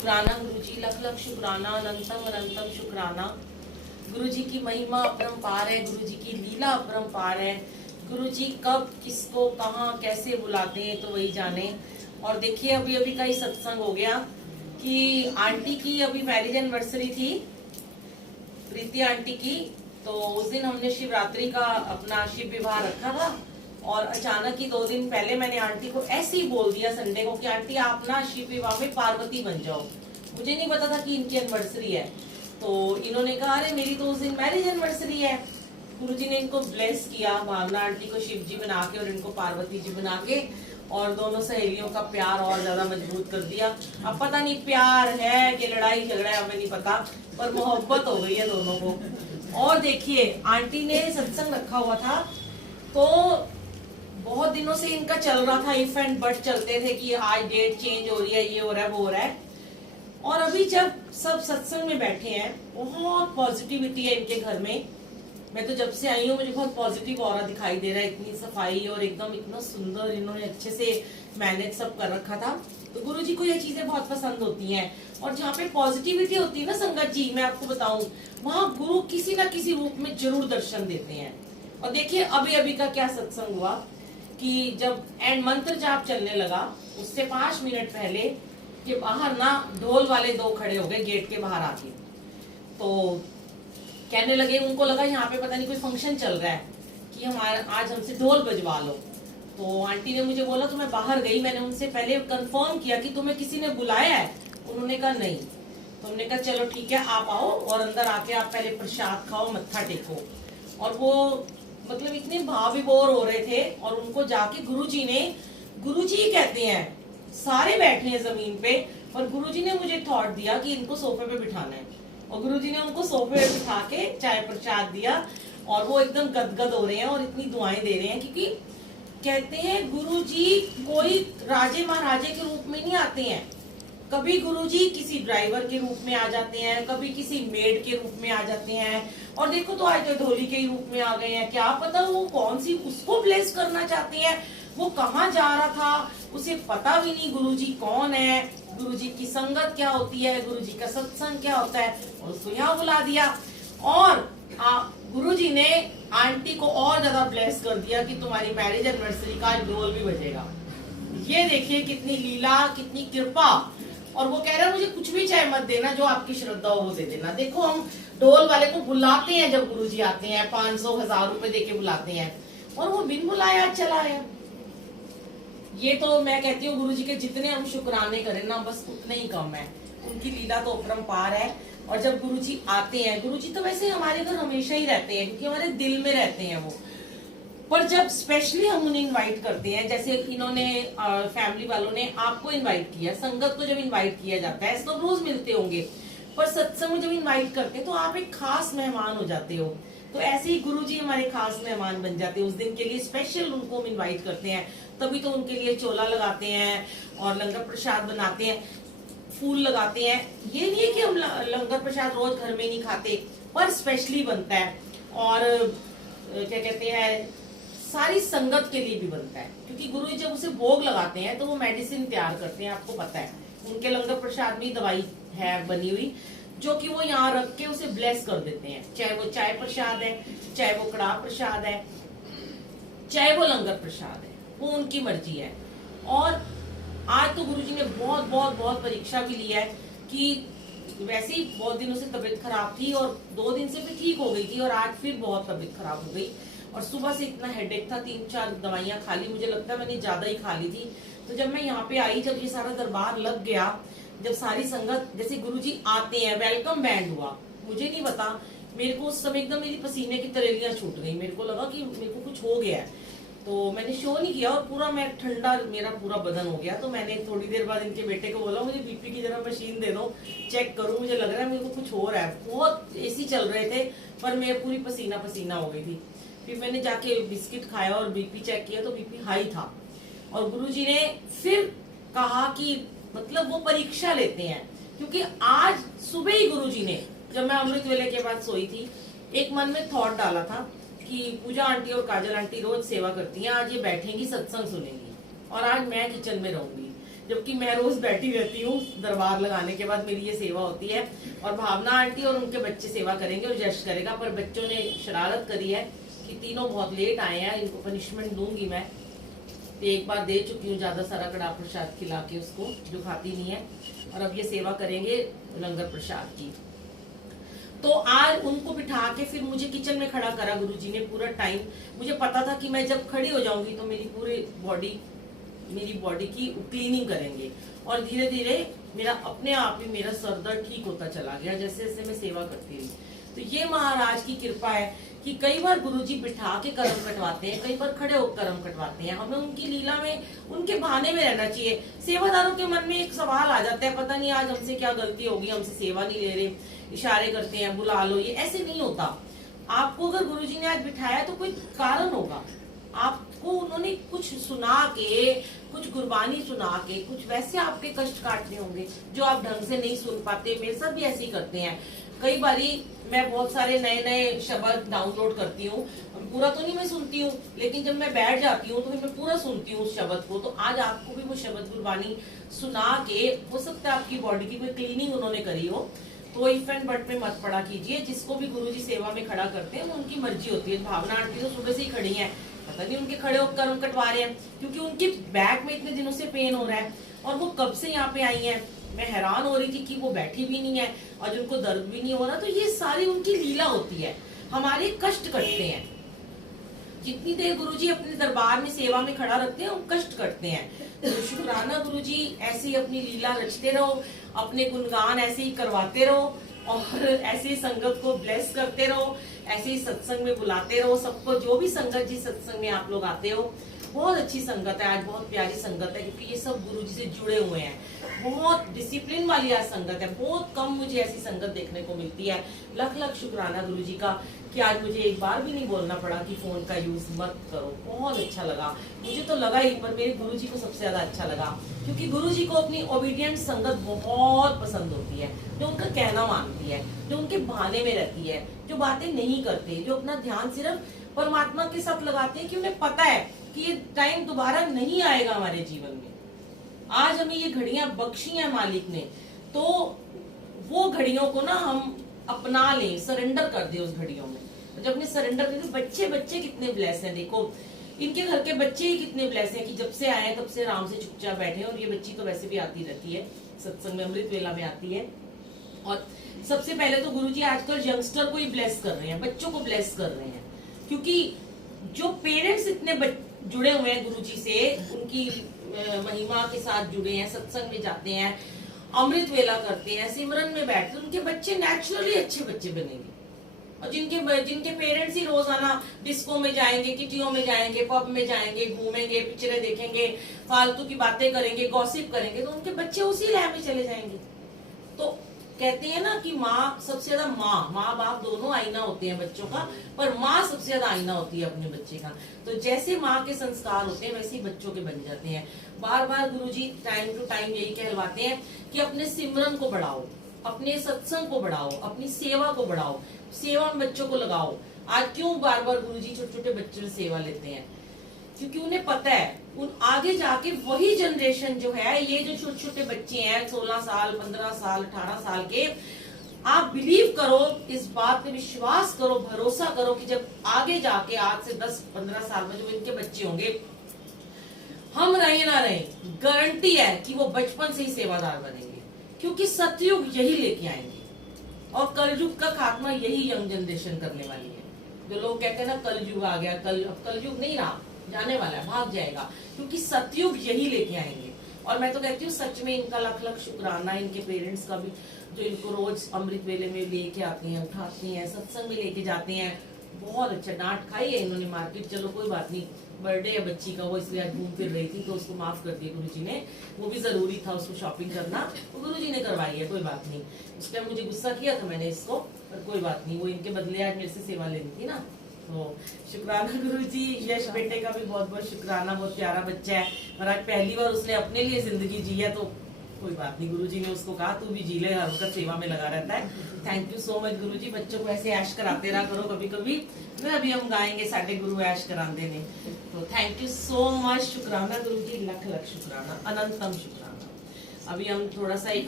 शुक्राना गुरुजी, लख लख शुक्राना, अनंतम अनंतम शुक्राना। गुरुजी की महिमा अपरंपार है, गुरुजी की लीला अपरंपार है। गुरुजी कब किसको कहाँ कैसे बुलाते हैं तो वही जाने। और देखिए अभी अभी का ही सत्संग हो गया कि आंटी की अभी मैरिज एनिवर्सरी थी, प्रीति आंटी की। तो उस दिन हमने शिवरात्रि का अपना शिव विवाह रखा था और अचानक ही 2 दिन पहले मैंने आंटी को ऐसे ही बोल दिया संडे को कि आंटी आप ना शिव विवाह में पार्वती बन जाओ। मुझे नहीं पता था कि इनकी एनिवर्सरी है। तो इन्होंने कहा अरे मेरी तो उस दिन मैरिज एनिवर्सरी है। गुरुजी ने इनको ब्लेस किया, भावना आंटी को शिव जी बना के और इनको पार्वती जी बना के, और दोनों सहेलियों का प्यार और ज्यादा मजबूत कर दिया। अब पता नहीं प्यार है कि लड़ाई झगड़ा है हमें नहीं पता, पर मोहब्बत हो गई है दोनों को। और देखिए आंटी ने सत्संग रखा हुआ था तो बहुत दिनों से इनका चल रहा था, इफ एंड बट चलते थे कि आज डेट चेंज हो रही है, ये हो रहा है वो हो रहा है। और अभी जब सब सत्संग में बैठे हैं बहुत पॉजिटिविटी है इनके घर में। मैं तो जब से आई हूँ मुझे बहुत पॉजिटिव ऑरा दिखाई दे रहा है, इतनी सफाई और एकदम इतना सुंदर इन्होंने अच्छे से मैनेज सब कर रखा था। तो गुरुजी को ये चीजें बहुत पसंद होती हैं। और जहाँ पे पॉजिटिविटी होती है ना संगत जी, मैं आपको बताऊं वहाँ गुरु किसी ना किसी रूप में जरूर दर्शन देते हैं। और देखिए अभी अभी का क्या सत्संग हुआ कि जब एंड मंत्र जाप चलने लगा उससे 5 मिनट पहले कि बाहर ना ढोल वाले 2 खड़े हो गए गेट के बाहर आके। तो कहने लगे, उनको लगा यहाँ पे पता नहीं कोई फंक्शन चल रहा है कि हमारा आज हमसे ढोल बजवा लो। तो आंटी ने मुझे बोला तो मैं बाहर गई, मैंने उनसे पहले कंफर्म किया कि तुम्हें किसी ने बुलाया है। उन्होंने कहा नहीं। तो हमने कहा चलो ठीक है आप आओ और अंदर आके आप पहले प्रसाद खाओ, मत्था टेको। और वो मतलब इतने भाव विभोर हो रहे थे और उनको जाके गुरुजी ने, गुरुजी कहते हैं सारे बैठे हैं जमीन पे, और गुरुजी ने मुझे थॉट दिया कि इनको सोफे पे बिठाना है। और गुरुजी ने उनको सोफे पे बिठा के चाय प्रसाद दिया और वो एकदम गदगद हो रहे हैं और इतनी दुआएं दे रहे हैं, क्योंकि कहते हैं गुरुजी कोई राजे महाराजे के रूप में नहीं आते हैं। कभी गुरुजी किसी ड्राइवर के रूप में आ जाते हैं, कभी किसी मेड के रूप में आ जाते हैं। और देखो तो आज तो ढोली के रूप में आ गए हैं। क्या पता वो कौन सी उसको ब्लेस करना चाहते हैं, वो कहाँ जा रहा था उसे पता भी नहीं गुरुजी कौन है, गुरुजी की संगत क्या होती है, गुरुजी का सत्संग क्या होता है, और उसको यहाँ बुला दिया। और गुरुजी ने आंटी को और ज्यादा ब्लेस कर दिया कि तुम्हारी मैरिज एनिवर्सरी का ढोल भी बजेगा। ये देखिए कितनी लीला, कितनी कृपा। और वो कह रहा है मुझे कुछ भी चाहे मत देना, जो आपकी श्रद्धा हो वो दे देना। देखो हम ढोल वाले को बुलाते हैं जब गुरुजी आते हैं, 500-1000 रुपए देके बुलाते हैं, और वो बिन बुलाया चला आया। ये तो मैं कहती हूँ गुरुजी के जितने हम शुक्राने करें ना बस उतने ही कम है। उनकी लीला तो अपरंपार है। और जब गुरुजी आते हैं, गुरुजी तो वैसे हमारे घर हमेशा ही रहते हैं क्योंकि हमारे दिल में रहते हैं वो, पर जब स्पेशली हम उन्हें इनवाइट करते हैं, जैसे इन्होंने फैमिली वालों ने आपको इनवाइट किया, संगत को जब इनवाइट किया जाता है, तो रोज मिलते होंगे, पर सत्संग में जब इनवाइट करते हैं तो आप एक खास मेहमान हो जाते हो। तो ऐसे ही गुरुजी हमारे खास मेहमान बन जाते हैं। उस दिन के लिए स्पेशल उनको हम इनवाइट करते हैं, तभी तो उनके लिए चोला लगाते हैं और लंगर प्रसाद बनाते हैं, फूल लगाते हैं। ये नहीं है कि हम लंगर प्रसाद रोज घर में नहीं खाते, पर स्पेशली बनता है। और क्या कहते हैं सारी संगत के लिए भी बनता है, क्योंकि गुरु जी जब उसे भोग लगाते हैं तो वो मेडिसिन तैयार करते हैं। आपको पता है उनके लंगर प्रसाद में दवाई है बनी हुई, जो कि वो यहाँ रख के उसे ब्लेस कर देते हैं। चाहे वो चाय प्रसाद है, चाहे वो कड़ाह प्रसाद है, चाहे वो लंगर प्रसाद है, वो उनकी मर्जी है। और आज तो गुरुजी ने बहुत बहुत बहुत परीक्षा भी लिया है कि वैसे ही बहुत दिनों से तबीयत खराब थी और 2 दिन से भी ठीक हो गई थी, और आज फिर बहुत तबीयत खराब हो गई। और सुबह से इतना हेडेक था, 3-4 दवाइयां खा ली, मुझे लगता है मैंने ज्यादा ही खा ली थी। तो जब मैं यहाँ पे आई, जब ये सारा दरबार लग गया, जब सारी संगत जैसे गुरुजी आते हैं, वेलकम बैंड हुआ, मुझे नहीं पता, मेरे को उस समय एकदम मेरी पसीने की तरेलियां छूट गई। मेरे को लगा कि मेरे को कुछ हो गया है, तो मैंने शो नहीं किया और पूरा मैं ठंडा मेरा पूरा बदन हो गया। तो मैंने थोड़ी देर बाद इनके बेटे को बोला मुझे बीपी की जरा मशीन दे दो, चेक करूं, मुझे लग रहा है मेरे को कुछ हो रहा है। बहुत एसी चल रहे थे पर मैं पूरी पसीना पसीना हो गई थी। फिर मैंने जाके बिस्किट खाया और बीपी चेक किया तो बीपी हाई था। और गुरुजी ने फिर कहा कि मतलब वो परीक्षा लेते हैं, क्योंकि आज सुबह ही गुरुजी ने, जब मैं अमृत वेले के बाद सोई थी, एक मन में थॉट डाला था कि पूजा आंटी और काजल आंटी रोज सेवा करती हैं, आज ये बैठेंगी सत्संग सुनेंगी और आज मैं किचन में रहूंगी। जबकि मैं रोज बैठी रहती हूँ। दरबार लगाने के बाद मेरी ये सेवा होती है और भावना आंटी और उनके बच्चे सेवा करेंगे और यश करेगा। पर बच्चों ने शरारत करी है कि तीनों बहुत लेट आए हैं, इनको पनिशमेंट दूंगी मैं। एक बार दे चुकी हूँ ज्यादा सारा कड़ा प्रसाद खिला के उसको, जो खाती नहीं है। और अब ये सेवा करेंगे लंगर प्रसाद की। तो आज उनको बिठा के फिर मुझे किचन में खड़ा करा गुरुजी ने पूरा टाइम। मुझे पता था कि मैं जब खड़ी हो जाऊंगी तो मेरी बॉडी की क्लीनिंग करेंगे और धीरे धीरे मेरा अपने आप ही मेरा सर दर्द ठीक होता चला गया जैसे जैसे मैं सेवा करती रही। तो ये महाराज की कृपा है कि कई बार गुरुजी बिठा के कर्म कटवाते हैं, कई बार खड़े होकर कर्म कटवाते हैं। हमें उनकी लीला में, उनके बहाने में रहना चाहिए। सेवादारों के मन में एक सवाल आ जाता है, पता नहीं आज हमसे क्या गलती होगी, हमसे सेवा नहीं ले रहे, इशारे करते हैं बुला लो, ये ऐसे नहीं होता। आपको अगर गुरुजी ने आज बिठाया तो कोई कारण होगा। आपको उन्होंने कुछ सुना के, कुछ गुरबानी सुना के, कुछ वैसे आपके कष्ट काटने होंगे जो आप ढंग से नहीं सुन पाते। मेरे साथ भी ऐसे ही करते हैं। कई बारी मैं बहुत सारे नए नए शब्द डाउनलोड करती हूँ, पूरा तो नहीं मैं सुनती हूँ, लेकिन जब मैं बैठ जाती हूँ तो फिर मैं पूरा सुनती हूँ उस शब्द को। तो आज आपको भी वो शब्द गुरबानी सुना के, हो सकता है आपकी बॉडी की कोई क्लीनिंग उन्होंने करी हो, तो इफ एंड बट में मत पड़ा कीजिए। जिसको भी गुरुजी सेवा में खड़ा करते हैं वो उनकी मर्जी होती है। भावना आंटी तो सुबह से ही खड़ी है, पता नहीं उनके खड़े होकर कर्म कटवा रहे हैं, क्योंकि उनके बैक में इतने दिनों से पेन हो रहा है और वो कब से यहाँ पे आई हैं। मैं हैरान हो रही थी कि वो बैठी भी नहीं है और जिनको दर्द भी नहीं हो रहा। तो ये सारी उनकी लीला होती है, हमारे कष्ट कटते हैं। जितनी देर गुरुजी अपने दरबार में सेवा में खड़ा रखते हैं, वो कष्ट करते हैं। तो शुक्राना गुरुजी, ऐसे ही अपनी लीला रचते रहो, अपने गुणगान ऐसे ही करवाते रहो और ऐसे ही संगत को ब्लेस करते रहो, ऐसे ही सत्संग में बुलाते रहो सबको। जो भी संगत जी सत्संग में आप लोग आते हो, बहुत अच्छी संगत है आज, बहुत प्यारी संगत है, क्योंकि ये सब गुरुजी से जुड़े हुए हैं। बहुत डिसिप्लिन वाली आज संगत है, बहुत कम मुझे ऐसी संगत देखने को मिलती है। लख लख शुक्राना गुरुजी का कि आज मुझे एक बार भी नहीं बोलना पड़ा कि फोन का यूज मत करो। बहुत अच्छा लगा, मुझे तो लगा ही, पर मेरे गुरुजी को सबसे ज्यादा अच्छा लगा, क्योंकि गुरुजी को अपनी ओबीडियंट संगत बहुत पसंद होती है, जो उनका कहना मानती है, जो उनके बहाने में रहती है, जो बातें नहीं करते, जो अपना ध्यान सिर्फ परमात्मा के साथ लगाते हैं कि उन्हें पता है कि ये टाइम दोबारा नहीं आएगा हमारे जीवन में। आज हमें ये घड़ियां बख्शी हैं मालिक ने, तो वो घड़ियों को ना हम अपना लें, सरेंडर कर दे उस घड़ियों में। जब अपने सरेंडर कर दे, बच्चे कितने ब्लेस हैं। देखो इनके घर के बच्चे ही कितने ब्लेस हैं कि जब से आए तब से आराम से चुपचाप बैठे। और ये बच्ची तो वैसे भी आती रहती है सत्संग में, अमृत वेला में आती है। और सबसे पहले तो गुरुजी आजकल यंगस्टर को ही ब्लेस कर रहे हैं, बच्चों को ब्लेस कर रहे हैं, क्योंकि जो पेरेंट्स इतने जुड़े हुए हैं गुरुजी से, उनकी महिमा के साथ जुड़े हैं, सत्संग में जाते हैं, अमृत वेला करते हैं, सिमरन में बैठते हैं, उनके बच्चे नेचुरली अच्छे बच्चे बनेंगे। और जिनके पेरेंट्स ही रोजाना डिस्को में जाएंगे, किटियों में जाएंगे, पब में जाएंगे, घूमेंगे, पिक्चरें देखेंगे, फालतू की बातें करेंगे, गॉसिप करेंगे, तो उनके बच्चे उसी लय में चले जाएंगे। तो कहते हैं ना कि माँ सबसे ज्यादा, माँ बाप दोनों आईना होते हैं बच्चों का, पर माँ सबसे ज्यादा आईना होती है अपने बच्चे का। तो जैसे माँ के संस्कार होते हैं वैसे ही बच्चों के बन जाते हैं। बार बार गुरुजी टाइम टू टाइम यही कहलवाते हैं कि अपने सिमरन को बढ़ाओ, अपने सत्संग को बढ़ाओ, अपनी सेवा को बढ़ाओ, सेवा में बच्चों को लगाओ। आज क्यों बार बार गुरुजी छोटे छोटे बच्चों से सेवा लेते हैं? क्योंकि उन्हें पता है उन आगे जाके वही जनरेशन जो है, ये जो छोटे छोटे बच्चे हैं 16 साल 15 साल 18 साल के, आप बिलीव करो, इस बात पे विश्वास करो, भरोसा करो कि जब आगे जाके आज से 10-15 साल में जब इनके बच्चे होंगे, हम रहे ना रहे, गारंटी है कि वो बचपन से ही सेवादार बनेंगे, क्योंकि सतयुग यही लेके आएंगे और कलयुग का खात्मा यही यंग जनरेशन करने वाली है। जो लोग कहते हैं ना कलयुग आ गया, अब कलयुग नहीं रहा, जाने वाला है, भाग जाएगा, क्योंकि सतयुग यही लेके आएंगे। और मैं तो कहती हूँ सच में इनका लख लख शुक्राना, इनके पेरेंट्स का भी, जो इनको रोज अमृत वेले में लेके आते हैं, उठाते हैं, सत्संग में लेके जाते हैं। बहुत अच्छा, डांट खाई है इन्होंने मार्केट, चलो कोई बात नहीं, बर्थडे है बच्ची का, वो इसलिए आज घूम फिर रही थी तो उसको माफ कर दिया गुरुजी ने। वो भी जरूरी था उसको शॉपिंग करना, तो गुरुजी ने करवाई है, कोई बात नहीं। उस टाइम मुझे गुस्सा किया था मैंने इसको, पर कोई बात नहीं, वो इनके बदले आज मेरे से सेवा लेनी थी ना। तो शुक्राना गुरुजी। यश बेटे का भी बहुत बहुत शुक्राना, बहुत प्यारा बच्चा है और आज पहली बार उसने अपने लिए जिंदगी जी है, तो कोई बात नहीं, गुरुजी ने उसको कहा तू भी जी ले, हर वक्त सेवा में लगा रहता है। थैंक यू सो मच गुरुजी, बच्चों को ऐसे ऐश कराते रहा करो कभी कभी ना। अभी हम गाएंगे साडे गुरु ऐश करांदे ने। तो थैंक यू सो मच, शुक्राना गुरुजी, लख लख शुक्राना, अनंतम शुक्राना। अभी हम थोड़ा सा एक